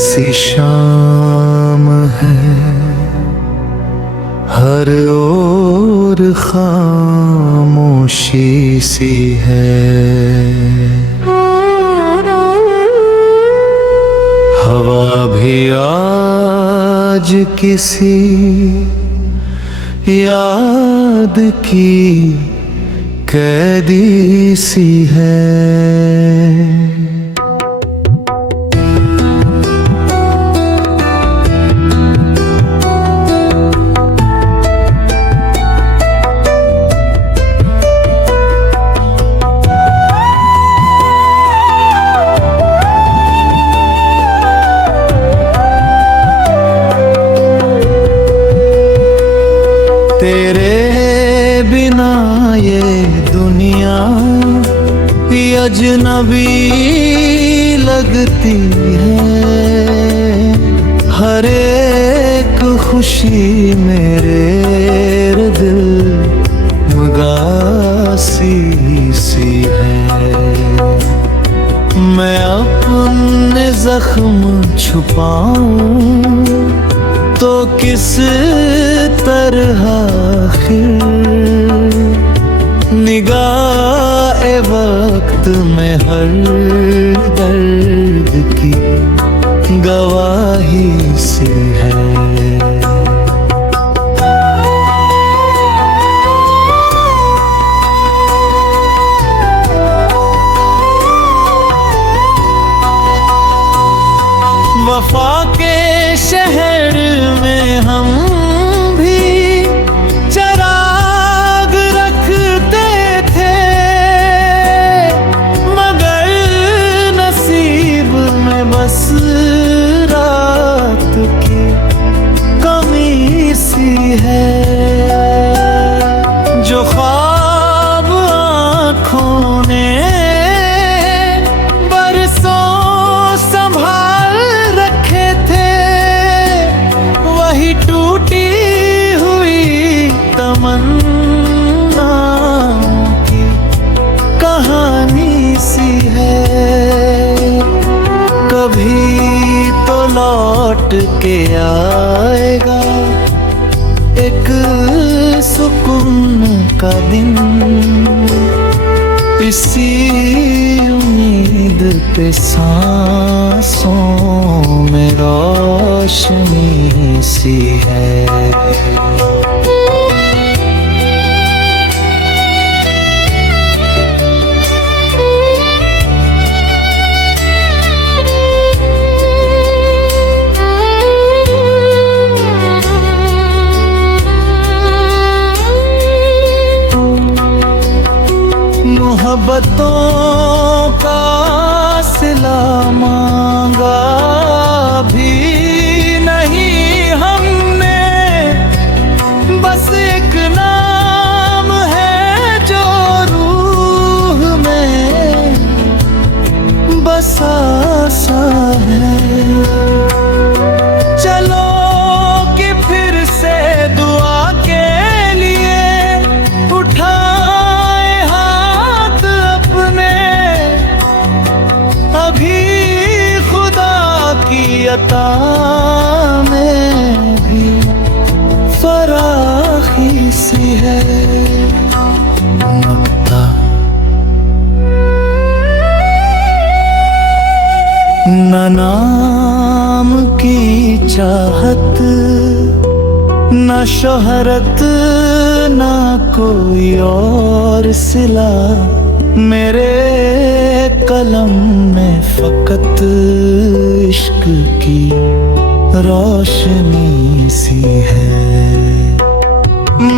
सी शाम है, हर ओर खामोशी सी है। हवा भी आज किसी याद की कैदी सी है। तेरे बिना ये दुनिया अजनबी लगती है। हर एक खुशी मेरे दिल मगासी सी है। मैं अपने जख्म छुपाऊं तो किस तरह निगाह वक्त में हर दर्द की गवाही सी है। वफा के शहर में हम भी चराग रखते थे, मगर नसीब में बस रात की कमी सी है। जो ख्वाब आँखों ने टूटी हुई तमन्नाओं की कहानी सी है। कभी तो लौट के आएगा एक सुकून का दिन, इसी उम्मीद पे सांसों में रोशनी सी है। मोहब्बतों का सिला मांगा भी नहीं हमने, बस एक नाम है जो रूह में बसा सा है। चलो कि फिर से दुआ के लिए उठा अता में भी फराखी सी है। नक्ता न नाम की चाहत, न शोहरत, न कोई और सिला, मेरे कलम में फकत इश्क की रोशनी सी है।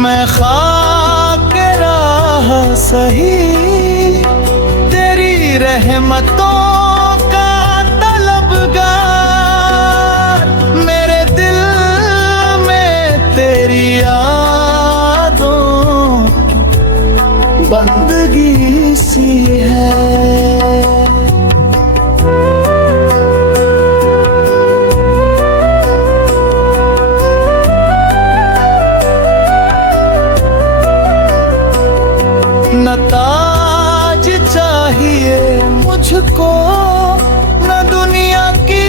मैं खाक राह सही तेरी रहमतों का तलबगार, मेरे दिल में तेरी यादों बंदगी सी है। न ताज चाहिए मुझको, न दुनिया की